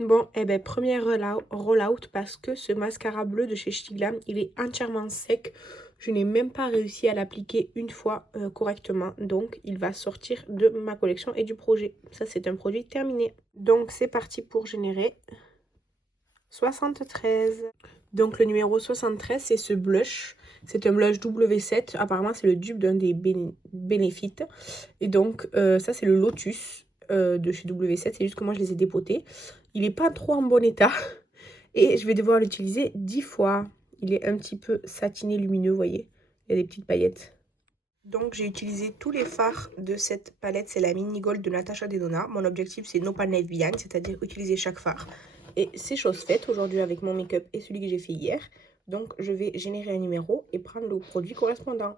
Bon, eh ben, premier rollout parce que ce mascara bleu de chez Stiglam, il est entièrement sec. Je n'ai même pas réussi à l'appliquer une fois correctement. Donc, il va sortir de ma collection et du projet. Ça, c'est un produit terminé. Donc, c'est parti pour générer 73. Donc, le numéro 73, c'est ce blush. C'est un blush W7. Apparemment, c'est le dupe d'un des Benefit. Et donc, ça, c'est le Lotus de chez W7. C'est juste que moi, je les ai dépotés. Il n'est pas trop en bon état. Et je vais devoir l'utiliser 10 fois. Il est un petit peu satiné, lumineux, vous voyez. Il y a des petites paillettes. Donc, j'ai utilisé tous les fards de cette palette. C'est la Mini Gold de Natasha Denona. Mon objectif, c'est No Pan Light Behind, c'est-à-dire utiliser chaque fard. Et c'est chose faite aujourd'hui avec mon make-up et celui que j'ai fait hier. Donc, je vais générer un numéro et prendre le produit correspondant.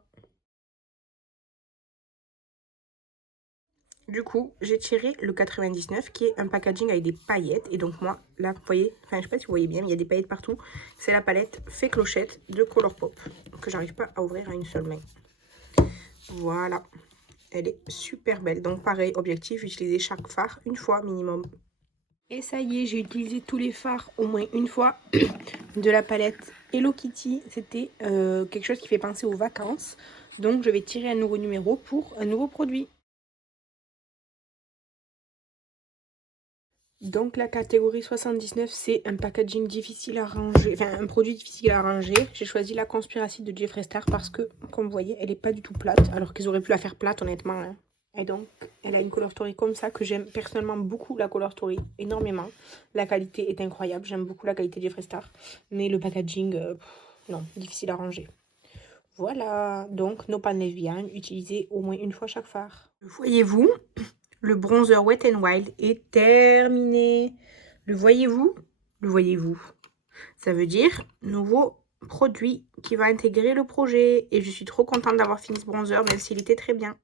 Du coup, j'ai tiré le 99 qui est un packaging avec des paillettes. Et donc moi, là, vous voyez, enfin je sais pas si vous voyez bien, mais il y a des paillettes partout. C'est la palette Fée Clochette de Colourpop que j'arrive pas à ouvrir à une seule main. Voilà, elle est super belle. Donc pareil, objectif, utiliser chaque fard une fois minimum. Et ça y est, j'ai utilisé tous les fards au moins une fois de la palette Hello Kitty. C'était quelque chose qui fait penser aux vacances. Donc je vais tirer un nouveau numéro pour un nouveau produit. Donc la catégorie 79, c'est un packaging difficile à ranger, enfin un produit difficile à ranger. J'ai choisi la Conspiracy de Jeffree Star parce que, comme vous voyez, elle n'est pas du tout plate, alors qu'ils auraient pu la faire plate honnêtement. Hein. Et donc, elle a une color story comme ça, que j'aime personnellement beaucoup la color story, énormément. La qualité est incroyable, j'aime beaucoup la qualité de Jeffree Star. Mais le packaging, non, difficile à ranger. Voilà, donc nos panels Vian, utilisés au moins une fois chaque fard. Voyez-vous, le bronzer Wet n Wild est terminé. Le voyez-vous? Le voyez-vous? Ça veut dire nouveau produit qui va intégrer le projet. Et je suis trop contente d'avoir fini ce bronzer, même s'il était très bien.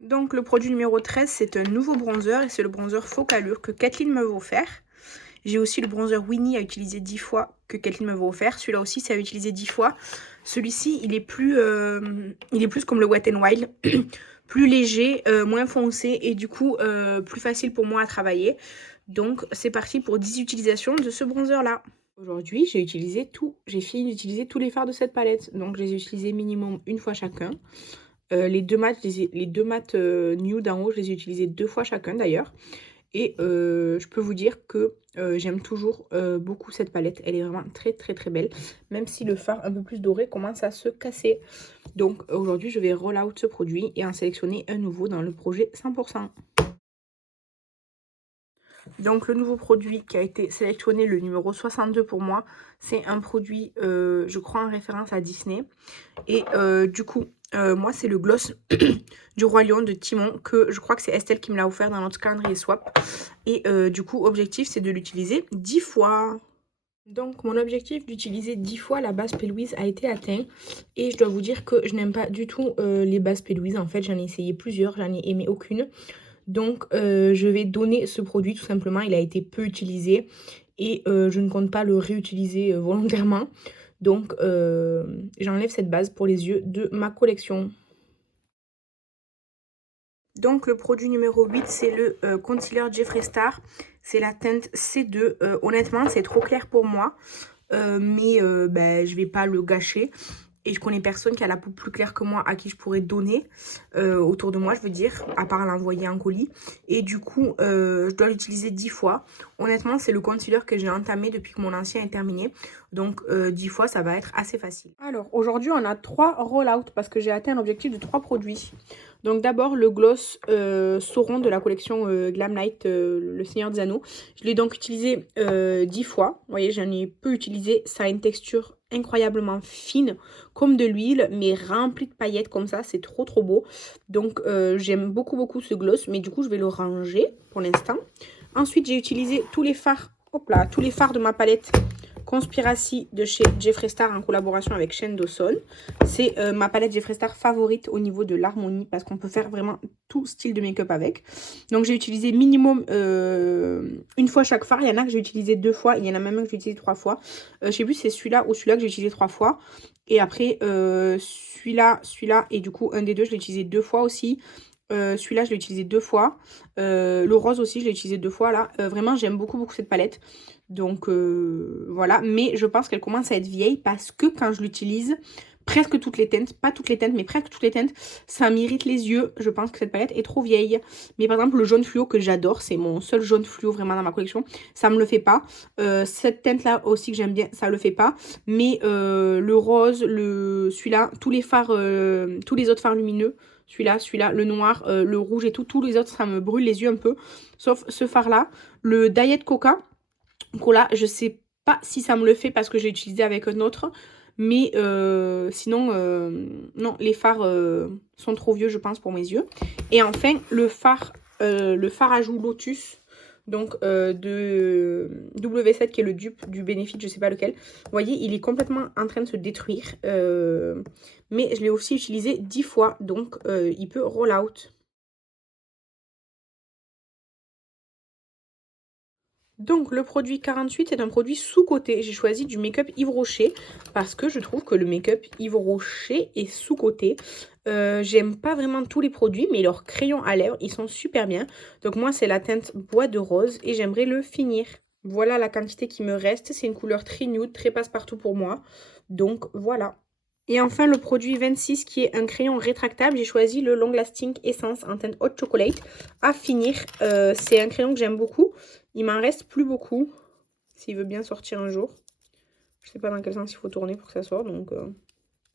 Donc le produit numéro 13, c'est un nouveau bronzer et c'est le bronzer Focalure que Kathleen m'avait offert. J'ai aussi le bronzer Winnie à utiliser 10 fois que Kathleen m'avait offert. Celui-là aussi, c'est à utiliser 10 fois. Celui-ci, il est plus comme le Wet n Wild. Plus léger, moins foncé et du coup plus facile pour moi à travailler. Donc c'est parti pour 10 utilisations de ce bronzer là. Aujourd'hui j'ai utilisé tout, j'ai fini d'utiliser tous les fards de cette palette. Donc je les ai utilisés minimum une fois chacun. Les deux mats nude en haut, je les ai utilisés 2 fois chacun d'ailleurs. Et je peux vous dire que j'aime toujours beaucoup cette palette. Elle est vraiment très très très belle. Même si le fard un peu plus doré commence à se casser. Donc aujourd'hui, je vais roll out ce produit et en sélectionner un nouveau dans le projet 100%. Donc le nouveau produit qui a été sélectionné, le numéro 62 pour moi, c'est un produit, je crois, en référence à Disney. Et du coup, moi, c'est le gloss du Roi Lion de Timon, que je crois que c'est Estelle qui me l'a offert dans notre calendrier swap. Et du coup, objectif, c'est de l'utiliser 10 fois. Donc, mon objectif d'utiliser 10 fois la base P. Louise a été atteint. Et je dois vous dire que je n'aime pas du tout les bases P. Louise. En fait, j'en ai essayé plusieurs, j'en ai aimé aucune. Donc, je vais donner ce produit tout simplement. Il a été peu utilisé et je ne compte pas le réutiliser volontairement. Donc, j'enlève cette base pour les yeux de ma collection. Donc, le produit numéro 8, c'est le concealer Jeffree Star. C'est la teinte C2. Honnêtement, c'est trop clair pour moi. Mais je vais pas le gâcher. Et je connais personne qui a la peau plus claire que moi à qui je pourrais donner autour de moi, je veux dire, à part l'envoyer en colis. Et du coup, je dois l'utiliser 10 fois. Honnêtement, c'est le concealer que j'ai entamé depuis que mon ancien est terminé. Donc, 10 fois, ça va être assez facile. Alors, aujourd'hui, on a 3 roll-out parce que j'ai atteint l'objectif de 3 produits. Donc, d'abord, le gloss Sauron de la collection Glam Light, le Seigneur des Anneaux. Je l'ai donc utilisé 10 fois. Vous voyez, j'en ai peu utilisé. Ça a une texture incroyablement fine, comme de l'huile, mais remplie de paillettes comme ça. C'est trop, trop beau. Donc, j'aime beaucoup, beaucoup ce gloss. Mais du coup, je vais le ranger pour l'instant. Ensuite, j'ai utilisé tous les fards. Hop là, tous les fards de ma palette Conspiracy de chez Jeffree Star en collaboration avec Shane Dawson. C'est ma palette Jeffree Star favorite au niveau de l'harmonie parce qu'on peut faire vraiment tout style de make-up avec. Donc j'ai utilisé minimum une fois chaque fard. Il y en a que j'ai utilisé 2 fois, il y en a même un que j'ai utilisé 3 fois. Je sais plus si c'est celui-là ou celui-là que j'ai utilisé 3 fois. Et après celui-là et du coup un des deux je l'ai utilisé 2 fois aussi. Celui-là, je l'ai utilisé 2 fois. Le rose aussi, je l'ai utilisé 2 fois là. Vraiment, j'aime beaucoup, beaucoup cette palette. Donc voilà. Mais je pense qu'elle commence à être vieille parce que quand je l'utilise, presque toutes les teintes, pas toutes les teintes, mais presque toutes les teintes, ça m'irrite les yeux. Je pense que cette palette est trop vieille. Mais par exemple, le jaune fluo que j'adore, c'est mon seul jaune fluo vraiment dans ma collection, ça me le fait pas. Cette teinte-là aussi que j'aime bien, ça le fait pas. Mais le rose, celui-là, tous les fards, tous les autres fards lumineux, celui-là, le noir, le rouge et tout, tous les autres, ça me brûle les yeux un peu. Sauf ce fard-là. Le Diet Cola, je sais pas si ça me le fait parce que j'ai utilisé avec un autre. Mais sinon, non, les fards sont trop vieux, je pense, pour mes yeux. Et enfin, le fard à joues Lotus, donc de W7, qui est le dupe du Benefit, je sais pas lequel. Vous voyez, il est complètement en train de se détruire. Mais je l'ai aussi utilisé 10 fois, donc il peut roll out. Donc le produit 48 est un produit sous-coté. J'ai choisi du make-up Yves Rocher parce que je trouve que le make-up Yves Rocher est sous-coté. J'aime pas vraiment tous les produits, mais leurs crayons à lèvres, ils sont super bien. Donc moi, c'est la teinte Bois de Rose et j'aimerais le finir. Voilà la quantité qui me reste. C'est une couleur très nude, très passe-partout pour moi. Donc voilà. Et enfin, le produit 26 qui est un crayon rétractable. J'ai choisi le Long Lasting Essence en teinte Hot Chocolate à finir. C'est un crayon que j'aime beaucoup. Il m'en reste plus beaucoup. S'il veut bien sortir un jour. Je sais pas dans quel sens il faut tourner pour que ça sorte. Donc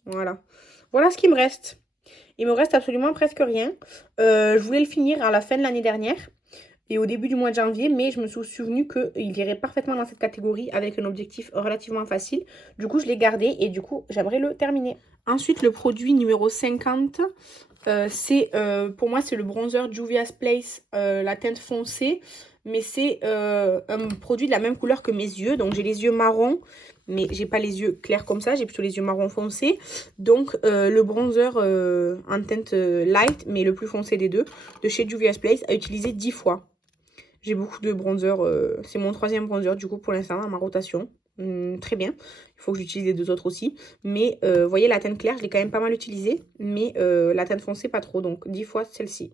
voilà. Voilà ce qu'il me reste. Il me reste absolument presque rien. Je voulais le finir à la fin de l'année dernière. Et au début du mois de janvier, mais je me suis souvenu qu'il irait parfaitement dans cette catégorie avec un objectif relativement facile. Du coup, je l'ai gardé et du coup, j'aimerais le terminer. Ensuite, le produit numéro 50, pour moi, c'est le bronzer Juvia's Place, la teinte foncée. Mais c'est un produit de la même couleur que mes yeux. Donc, j'ai les yeux marrons, mais j'ai pas les yeux clairs comme ça. J'ai plutôt les yeux marron foncés. Donc, le bronzer en teinte light, mais le plus foncé des deux, de chez Juvia's Place, à utiliser 10 fois. J'ai beaucoup de bronzer. C'est mon 3e bronzer du coup pour l'instant dans ma rotation. Très bien. Il faut que j'utilise les 2 autres aussi. Mais vous voyez, la teinte claire, je l'ai quand même pas mal utilisée. Mais la teinte foncée, pas trop. Donc 10 fois celle-ci.